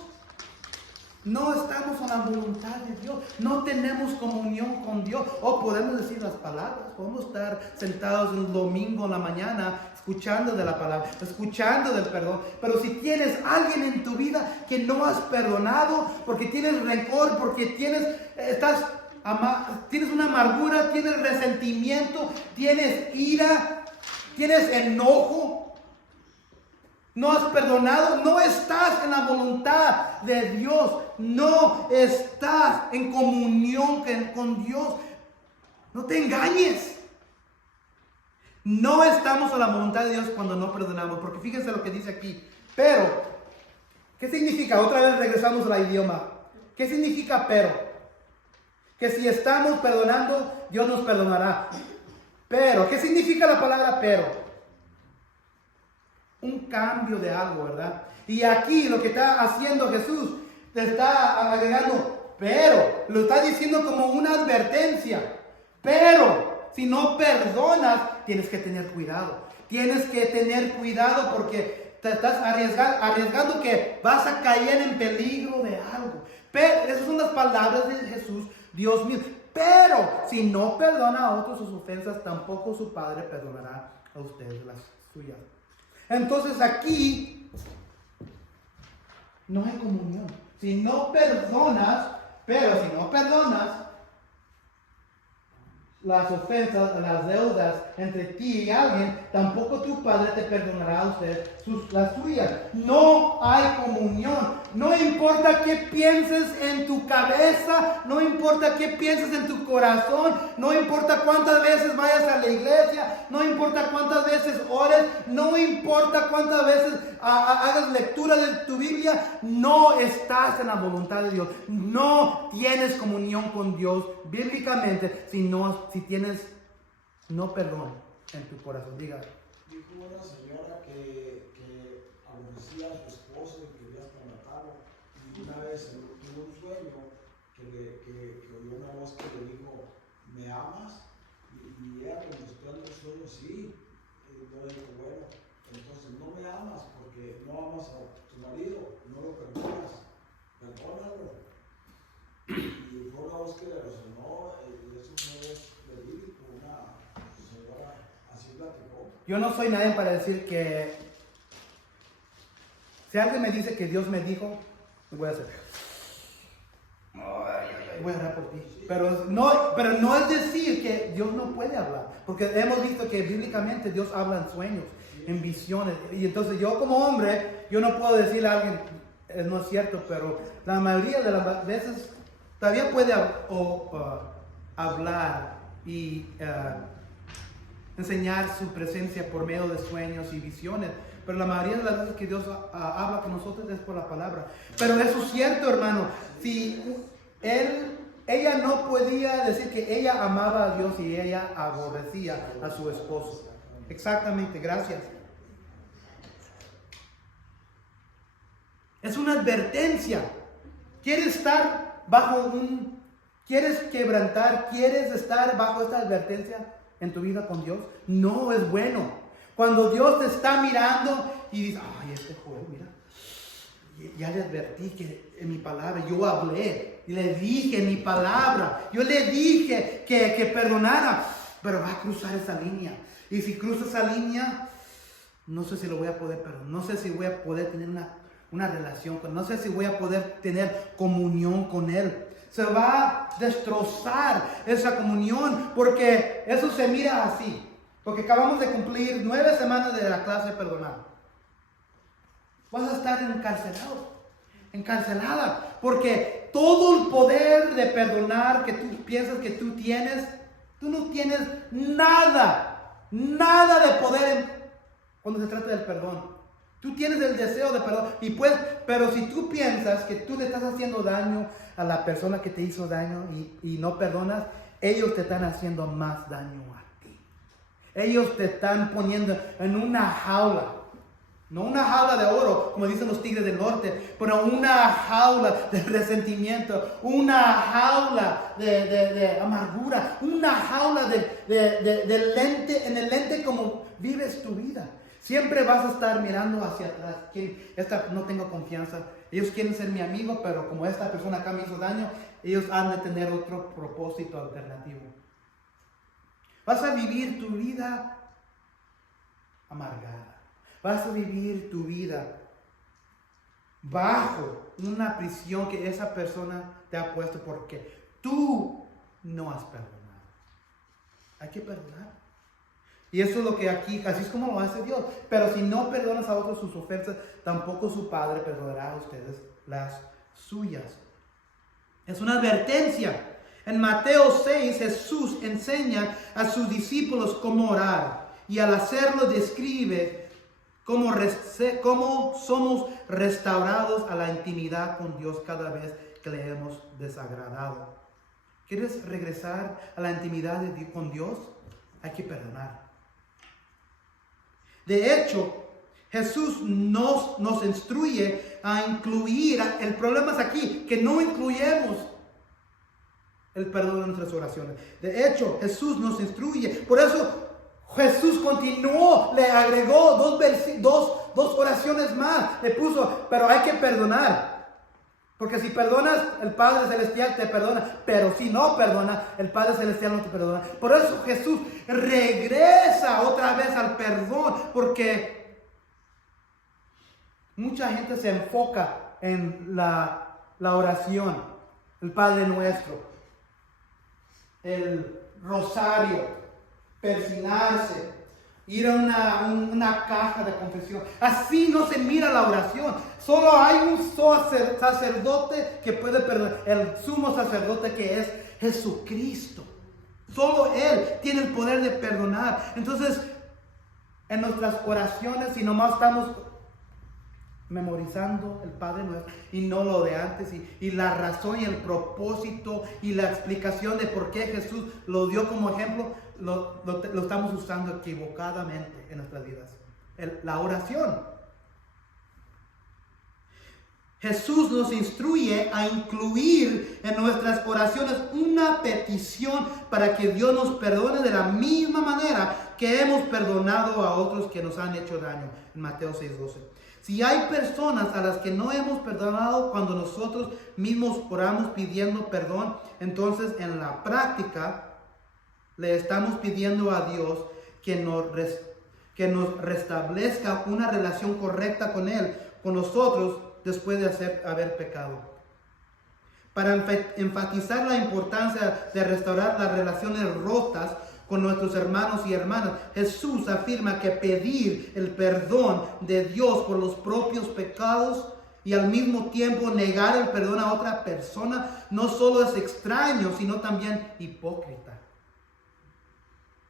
no estamos en la voluntad de Dios. No tenemos comunión con Dios. O podemos decir las palabras. Podemos estar sentados un domingo en la mañana escuchando de la palabra, escuchando del perdón. Pero si tienes alguien en tu vida que no has perdonado, porque tienes rencor, porque tienes una amargura, tienes resentimiento, tienes ira, tienes enojo, no has perdonado, no estás en la voluntad de Dios, no estás en comunión con Dios. No te engañes. No estamos en la voluntad de Dios cuando no perdonamos, porque fíjense lo que dice aquí. Pero, ¿qué significa? Otra vez regresamos al idioma. ¿Qué significa pero? Que si estamos perdonando, Dios nos perdonará. Pero, ¿qué significa la palabra pero? Un cambio de algo, ¿verdad? Y aquí lo que está haciendo Jesús, te está agregando, pero, lo está diciendo como una advertencia. Pero, si no perdonas, tienes que tener cuidado. Tienes que tener cuidado porque te estás arriesgando que vas a caer en peligro de algo. Pero, esas son las palabras de Jesús, Dios mío. Pero, si no perdona a otros sus ofensas, tampoco su Padre perdonará a ustedes las suyas. Entonces aquí no hay comunión. Si no perdonas, las ofensas, las deudas entre ti y alguien, tampoco tu Padre te perdonará a usted las suyas. No hay comunión. No importa qué pienses en tu cabeza, no importa qué pienses en tu corazón, no importa cuántas veces vayas a la iglesia, no importa cuántas veces ores, no importa cuántas veces hagas lectura de tu Biblia, no estás en la voluntad de Dios. No tienes comunión con Dios bíblicamente si tienes no perdón en tu corazón. Diga. Dijo una señora que aborrecía a su esposo y quería hasta matarlo. Y una vez tuvo un sueño que oyó una voz que le dijo, ¿me amas? Y ella contestó en el sueño, sí. Y yo le dijo, bueno, entonces no me amas porque no amas a tu marido, no lo perdonas, perdónalo. Y fue una voz que le resonó, y eso no es verídico, una señora así platicó. Yo no soy nadie para decir que si alguien me dice que Dios me dijo, lo voy a hacer. Voy a orar por ti. Pero no es decir que Dios no puede hablar. Porque hemos visto que bíblicamente Dios habla en sueños, en visiones. Y entonces yo como hombre, yo no puedo decirle a alguien, no es cierto, pero la mayoría de las veces todavía puede hablar y enseñar su presencia por medio de sueños y visiones. Pero la mayoría de las veces que Dios habla con nosotros es por la palabra. Pero eso es cierto, hermano. Si ella no podía decir que ella amaba a Dios y ella aborrecía a su esposo. Exactamente, gracias. Es una advertencia. ¿Quieres estar quieres quebrantar, quieres estar bajo esta advertencia en tu vida con Dios? No es bueno. Cuando Dios te está mirando y dice, ay, este joven, mira, ya le advertí que en mi palabra, yo hablé, y le dije en mi palabra, yo le dije que perdonara, pero va a cruzar esa línea. Y si cruza esa línea, no sé si lo voy a poder perdonar, no sé si voy a poder tener una relación con él, no sé si voy a poder tener comunión con él. Se va a destrozar esa comunión, porque eso se mira así. Porque acabamos de cumplir 9 semanas de la clase de perdonar. Vas a estar encarcelada, porque todo el poder de perdonar que tú piensas que tú tienes, tú no tienes nada de poder cuando se trata del perdón. Tú tienes el deseo de perdón, pero si tú piensas que tú le estás haciendo daño a la persona que te hizo daño y no perdonas, ellos te están haciendo más daño a ti. Ellos te están poniendo en una jaula. No una jaula de oro, como dicen los tigres del norte, pero una jaula de resentimiento, una jaula de amargura, una jaula de lente, en el lente como vives tu vida. Siempre vas a estar mirando hacia atrás. No tengo confianza. Ellos quieren ser mi amigo, pero como esta persona acá me hizo daño, ellos han de tener otro propósito alternativo. Vas a vivir tu vida amargada. Vas a vivir tu vida bajo una prisión que esa persona te ha puesto porque tú no has perdonado. Hay que perdonar. Y eso es lo que aquí, así es como lo hace Dios. Pero si no perdonas a otros sus ofensas, tampoco su Padre perdonará a ustedes las suyas. Es una advertencia. En Mateo 6, Jesús enseña a sus discípulos cómo orar. Y al hacerlo describe cómo somos restaurados a la intimidad con Dios cada vez que le hemos desagradado. ¿Quieres regresar a la intimidad con Dios? Hay que perdonar. De hecho, Jesús nos instruye a incluir, el problema es aquí, que no incluyemos el perdón en nuestras oraciones. De hecho, Jesús nos instruye, por eso Jesús continuó, le agregó dos oraciones más, le puso, pero hay que perdonar. Porque si perdonas, el Padre Celestial te perdona. Pero si no perdonas, el Padre Celestial no te perdona. Por eso Jesús regresa otra vez al perdón. Porque mucha gente se enfoca en la oración, el Padre Nuestro. el rosario, persinarse, ir a una caja de confesión. Así no se mira la oración. Solo hay un sacerdote que puede perdonar, el sumo sacerdote que es Jesucristo. Solo Él tiene el poder de perdonar. Entonces, en nuestras oraciones, si nomás estamos memorizando el Padre Nuestro y no lo de antes, y la razón y el propósito y la explicación de por qué Jesús lo dio como ejemplo, lo estamos usando equivocadamente en nuestras vidas. La oración. Jesús nos instruye a incluir en nuestras oraciones una petición para que Dios nos perdone de la misma manera que hemos perdonado a otros que nos han hecho daño. En Mateo 6:12. Si hay personas a las que no hemos perdonado cuando nosotros mismos oramos pidiendo perdón, entonces en la práctica le estamos pidiendo a Dios que nos restablezca una relación correcta con Él, con nosotros, después de haber pecado. Para enfatizar la importancia de restaurar las relaciones rotas con nuestros hermanos y hermanas, Jesús afirma que pedir el perdón de Dios por los propios pecados y al mismo tiempo negar el perdón a otra persona no solo es extraño, sino también hipócrita.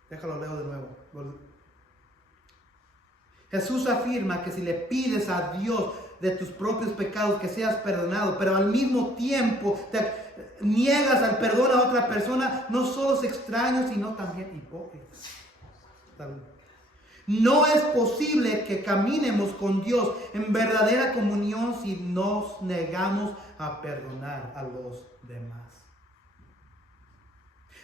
Déjalo leo de nuevo. Jesús afirma que si le pides a Dios de tus propios pecados que seas perdonado, pero al mismo tiempo te niegas al perdón a otra persona, no solo es extraño, sino también hipócrita. No es posible que caminemos con Dios en verdadera comunión si nos negamos a perdonar a los demás.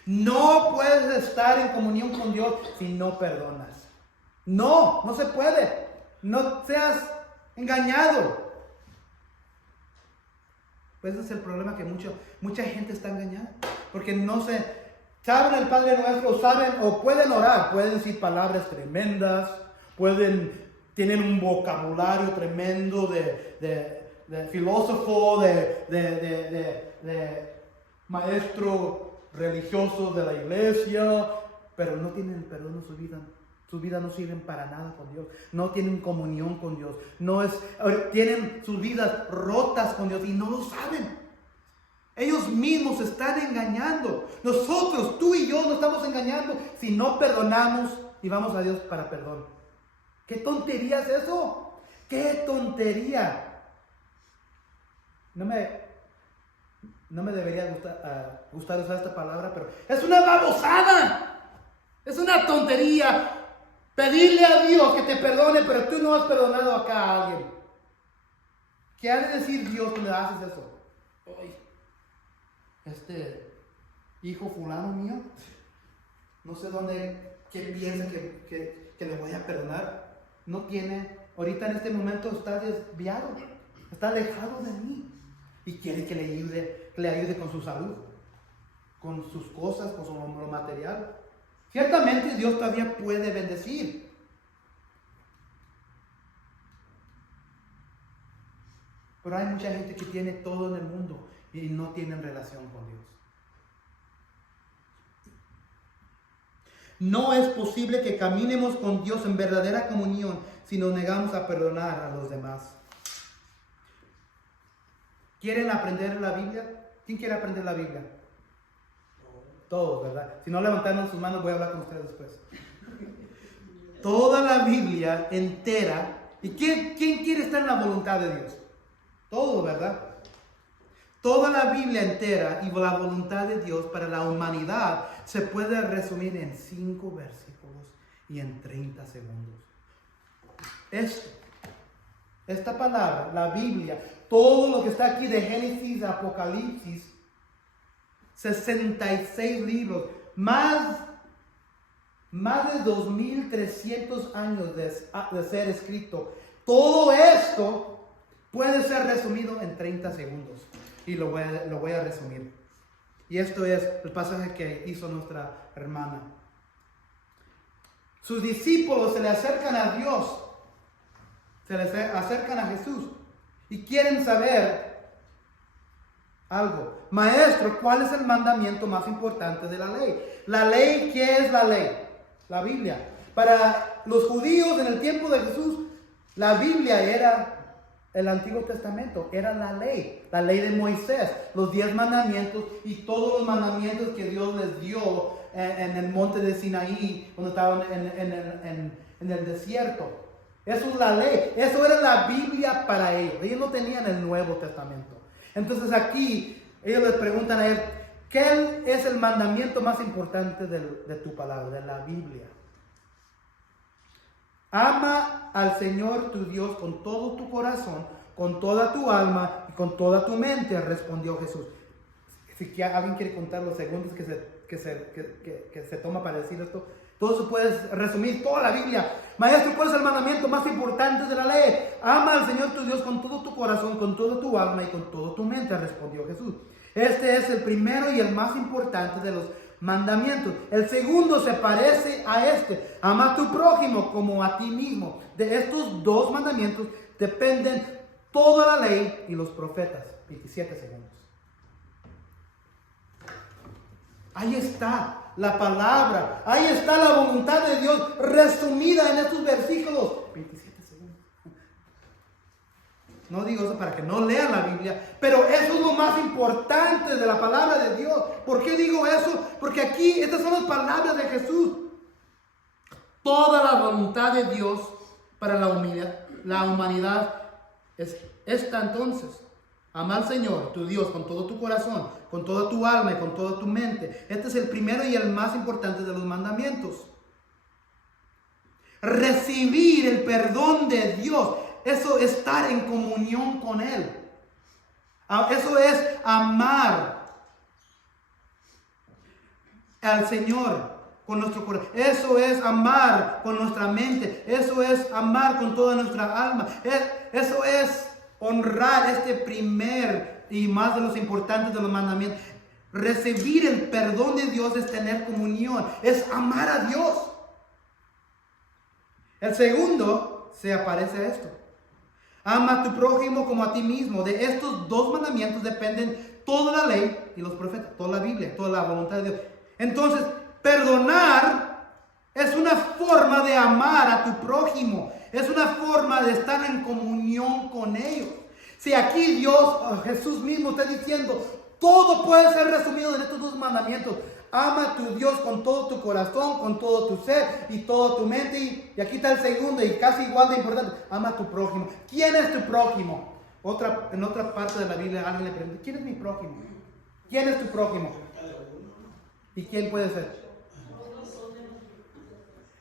No puedes estar en comunión con Dios si no perdonas. No se puede. No seas engañado. Pues ese es el problema, que mucha gente está engañada. Porque no saben el Padre Nuestro, saben o pueden orar, pueden decir palabras tremendas, tienen un vocabulario tremendo de filósofo, de maestro religioso de la iglesia, pero no tienen el perdón en su vida. Sus vidas no sirven para nada con Dios. No tienen comunión con Dios. Tienen sus vidas rotas con Dios y no lo saben. Ellos mismos se están engañando. Nosotros, tú y yo, nos estamos engañando si no perdonamos y vamos a Dios para perdón. ¿Qué tontería es eso? ¡Qué tontería! No me debería gustar usar esta palabra, pero es una babosada. Es una tontería. Pedirle a Dios que te perdone, pero tú no has perdonado acá a alguien. ¿Qué ha de decir Dios cuando haces eso? Ay, este hijo fulano mío, no sé qué piensa que le voy a perdonar. No tiene, ahorita en este momento está desviado, está alejado de mí. Y quiere que le ayude con su salud, con sus cosas, con lo material. Ciertamente Dios todavía puede bendecir. Pero hay mucha gente que tiene todo en el mundo y no tienen relación con Dios. No es posible que caminemos con Dios en verdadera comunión si nos negamos a perdonar a los demás. ¿Quieren aprender la Biblia? ¿Quién quiere aprender la Biblia? Todos, ¿verdad? Si no levantaron sus manos, voy a hablar con ustedes después. Toda la Biblia entera. ¿Y quién quiere estar en la voluntad de Dios? Todos, ¿verdad? Toda la Biblia entera y la voluntad de Dios para la humanidad se puede resumir en 5 versículos y en 30 segundos. Esta palabra, la Biblia, todo lo que está aquí de Génesis a Apocalipsis, 66 libros, más de 2300 años de ser escrito. Todo esto puede ser resumido en 30 segundos. Y lo voy a resumir. Y esto es el pasaje que hizo nuestra hermana. Sus discípulos se le acercan a Dios, se le acercan a Jesús y quieren saber algo. Maestro, ¿cuál es el mandamiento más importante de la ley? La ley, ¿qué es la ley? La Biblia. Para los judíos en el tiempo de Jesús, la Biblia era el Antiguo Testamento, era la ley de Moisés, los 10 mandamientos y todos los mandamientos que Dios les dio en el monte de Sinaí, cuando estaban en el desierto. Eso es la ley, eso era la Biblia para ellos. Ellos no tenían el Nuevo Testamento. Entonces aquí ellos les preguntan a él, ¿qué es el mandamiento más importante de tu palabra, de la Biblia? Ama al Señor tu Dios con todo tu corazón, con toda tu alma y con toda tu mente, respondió Jesús. Si alguien quiere contar los segundos que se toma para decir esto, todo eso puedes resumir toda la Biblia. Maestro, ¿cuál es el mandamiento más importante de la ley? Ama al Señor tu Dios con todo tu corazón, con toda tu alma y con toda tu mente, respondió Jesús. Este es el primero y el más importante de los mandamientos. El segundo se parece a este: ama a tu prójimo como a ti mismo. De estos 2 mandamientos dependen toda la ley y los profetas. 27 segundos. Ahí está la palabra, ahí está la voluntad de Dios resumida en estos versículos. 27 segundos. No digo eso para que no lean la Biblia, pero eso es lo más importante de la palabra de Dios. ¿Por qué digo eso? Porque aquí estas son las palabras de Jesús. Toda la voluntad de Dios para la humanidad es esta entonces: ama al Señor tu Dios con todo tu corazón, con toda tu alma y con toda tu mente. Este es el primero y el más importante de los mandamientos. Recibir el perdón de Dios, eso es estar en comunión con Él. Eso es amar al Señor con nuestro corazón. Eso es amar con nuestra mente. Eso es amar con toda nuestra alma. Eso es honrar este primer y más de los importantes de los mandamientos. Recibir el perdón de Dios es tener comunión, es amar a Dios. El segundo se aparece a esto: ama a tu prójimo como a ti mismo. De estos 2 mandamientos dependen toda la ley y los profetas, toda la Biblia, toda la voluntad de Dios. Entonces, perdonar es una forma de amar a tu prójimo. Es una forma de estar en comunión con ellos. Si aquí Dios, Jesús mismo está diciendo, todo puede ser resumido en estos 2 mandamientos: ama a tu Dios con todo tu corazón, con todo tu ser y toda tu mente. Y aquí está el segundo y casi igual de importante: ama a tu prójimo. ¿Quién es tu prójimo? En otra parte de la Biblia alguien le pregunta: ¿quién es mi prójimo? ¿Quién es tu prójimo? ¿Y quién puede ser?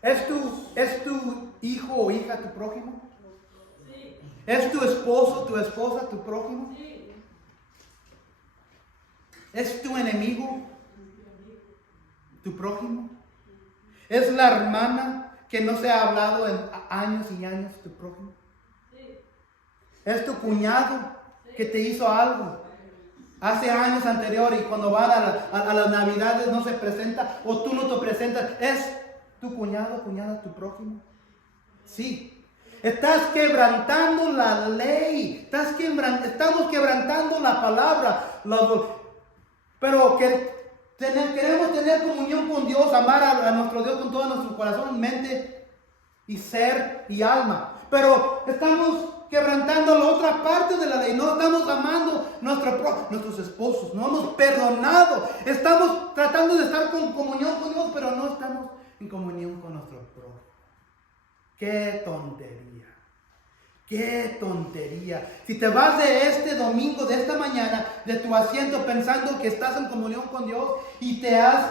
¿Es tu hijo o hija tu prójimo? ¿Es tu esposo, tu esposa, tu prójimo? ¿Es tu enemigo, tu prójimo? ¿Es la hermana que no se ha hablado en años y años, tu prójimo? ¿Es tu cuñado que te hizo algo hace años anteriores y cuando van a las navidades no se presenta o tú no te presentas? ¿Es tu cuñado, cuñada, tu prójimo? Sí. Estás quebrantando la ley. Estamos quebrantando la palabra. Pero queremos tener comunión con Dios, amar a nuestro Dios con todo nuestro corazón, mente y ser y alma. Pero estamos quebrantando la otra parte de la ley. No estamos amando nuestros esposos. No hemos perdonado. Estamos tratando de estar con comunión con Dios, pero no estamos en comunión con nuestro prójimo. ¡Qué tontería! ¡Qué tontería! Si te vas de este domingo, de esta mañana, de tu asiento pensando que estás en comunión con Dios y te has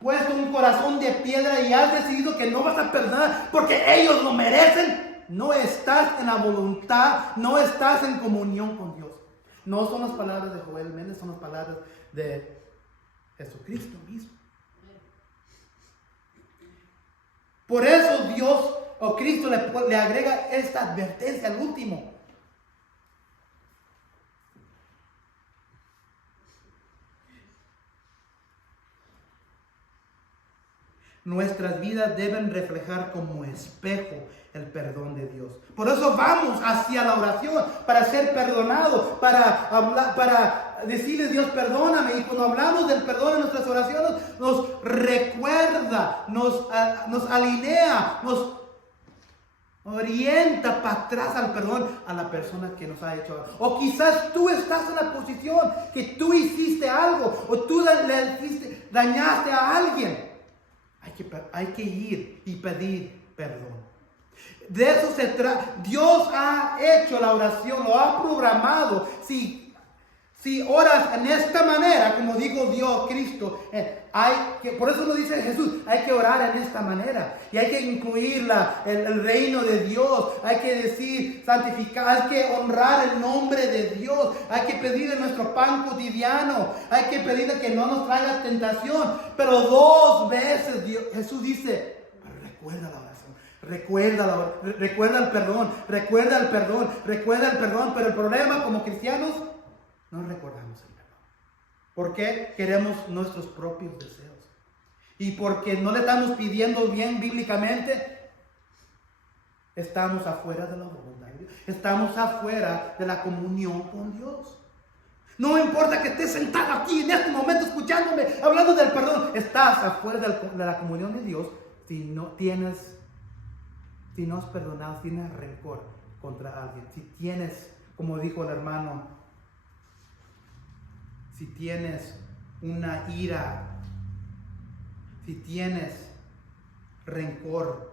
puesto un corazón de piedra y has decidido que no vas a perdonar porque ellos lo merecen, no estás en la voluntad, no estás en comunión con Dios. No son las palabras de Joel Méndez, son las palabras de Jesucristo mismo. Por eso Dios o Cristo le agrega esta advertencia al último. Nuestras vidas deben reflejar como espejo el perdón de Dios. Por eso vamos hacia la oración, para ser perdonados, para hablar, para decirle Dios perdóname, y cuando hablamos del perdón en nuestras oraciones nos recuerda, nos alinea, nos orienta para atrás al perdón a la persona que nos ha hecho algo. O quizás tú estás en la posición que tú hiciste algo, o tú dañaste a alguien. Hay que ir y pedir perdón. De eso se trata. Dios ha hecho la oración, lo ha programado. Si oras en esta manera, como dijo Dios, Cristo, por eso lo dice Jesús, hay que orar en esta manera. Y hay que incluir el reino de Dios. Hay que decir, santificar, hay que honrar el nombre de Dios. Hay que pedirle nuestro pan cotidiano. Hay que pedirle que no nos traiga tentación. Pero 2 veces Jesús dice, recuerda la oración. Recuerda el perdón. Pero el problema como cristianos, no recordamos el perdón. ¿Por qué? Queremos nuestros propios deseos. Y porque no le estamos pidiendo bien bíblicamente, estamos afuera de la voluntad de Dios. Estamos afuera de la comunión con Dios. No importa que estés sentado aquí en este momento escuchándome, hablando del perdón. Estás afuera de la comunión de Dios si no has perdonado, si tienes rencor contra alguien. Si tienes, como dijo el hermano, si tienes una ira, si tienes rencor,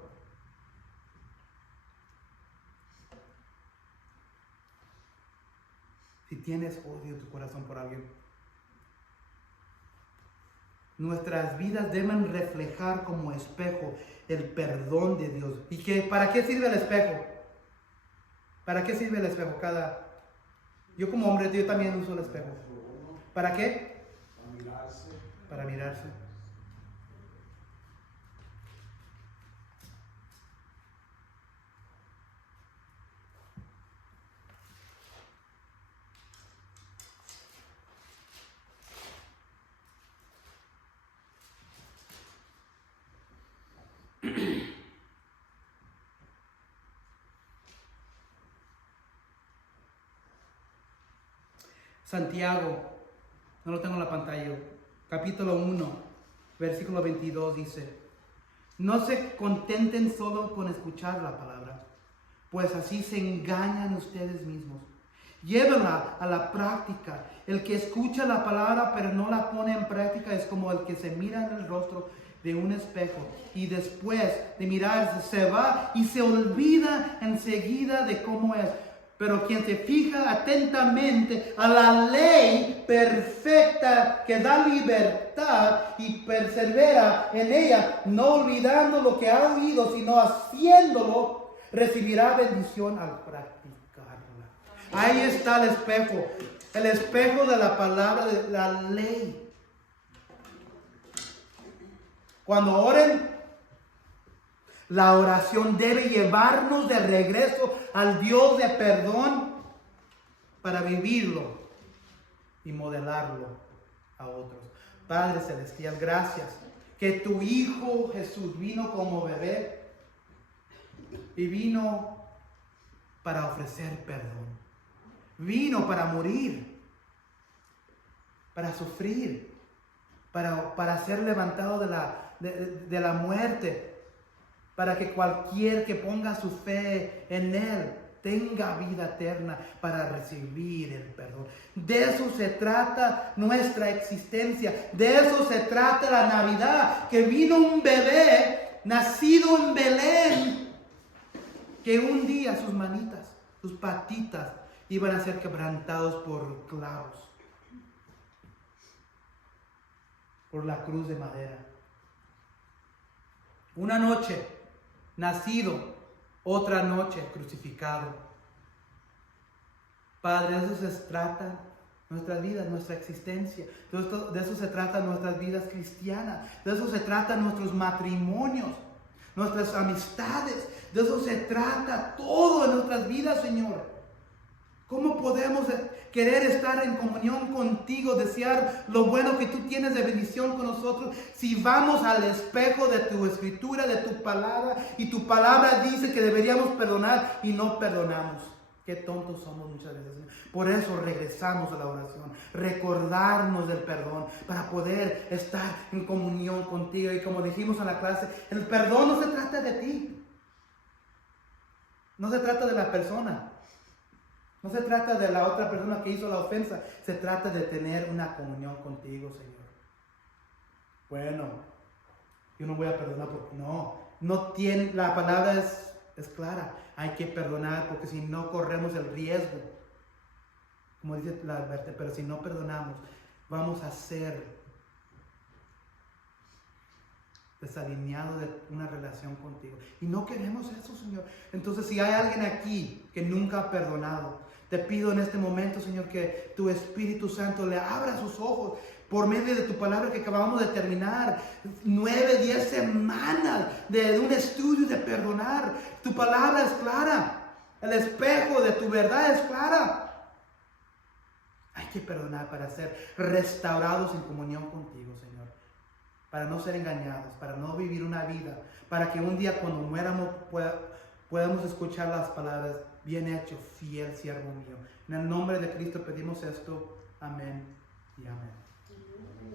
si tienes odio en tu corazón por alguien, nuestras vidas deben reflejar como espejo el perdón de Dios. ¿Y para qué sirve el espejo? ¿Para qué sirve el espejo? Yo como hombre, yo también uso el espejo. ¿Para qué? Para mirarse. Santiago, no lo tengo en la pantalla, capítulo 1, versículo 22 dice: no se contenten solo con escuchar la palabra, pues así se engañan ustedes mismos. Llévenla a la práctica. El que escucha la palabra pero no la pone en práctica es como el que se mira en el rostro de un espejo y después de mirarse se va y se olvida enseguida de cómo es. Pero quien se fija atentamente a la ley perfecta que da libertad y persevera en ella, no olvidando lo que ha oído, sino haciéndolo, recibirá bendición al practicarla. Ahí está el espejo de la palabra, de la ley. Cuando oren, la oración debe llevarnos de regreso al Dios de perdón para vivirlo y modelarlo a otros. Padre Celestial, gracias que tu Hijo Jesús vino como bebé y vino para ofrecer perdón. Vino para morir, para sufrir, para ser levantado de la muerte, para que cualquier que ponga su fe en Él tenga vida eterna para recibir el perdón. De eso se trata nuestra existencia. De eso se trata la Navidad, que vino un bebé nacido en Belén, que un día sus manitas, sus patitas iban a ser quebrantados por clavos, por la cruz de madera. Una noche nacido, otra noche crucificado. Padre, de eso se trata nuestras vidas, nuestra existencia. De eso se trata nuestras vidas cristianas. De eso se trata nuestros matrimonios, nuestras amistades. De eso se trata todo en nuestras vidas, Señor. ¿Cómo podemos querer estar en comunión contigo, desear lo bueno que tú tienes de bendición con nosotros, si vamos al espejo de tu escritura, de tu palabra, y tu palabra dice que deberíamos perdonar y no perdonamos? Qué tontos somos muchas veces, Señor. Por eso regresamos a la oración, recordarnos del perdón para poder estar en comunión contigo. Y como dijimos en la clase, el perdón no se trata de ti, no se trata de la persona, no se trata de la otra persona que hizo la ofensa, se trata de tener una comunión contigo, Señor. Bueno, yo no voy a perdonar porque no tiene, la palabra es clara, hay que perdonar porque si no corremos el riesgo, como dice la advertencia, pero si no perdonamos, vamos a ser desalineados de una relación contigo. Y no queremos eso, Señor. Entonces, si hay alguien aquí que nunca ha perdonado, te pido en este momento, Señor, que tu Espíritu Santo le abra sus ojos por medio de tu palabra que acabamos de terminar. 9, 10 semanas de un estudio de perdonar. Tu palabra es clara. El espejo de tu verdad es clara. Hay que perdonar para ser restaurados en comunión contigo, Señor. Para no ser engañados, para no vivir una vida, para que un día cuando muéramos podamos escuchar las palabras: bien hecho, fiel siervo mío. En el nombre de Cristo pedimos esto. Amén y amén.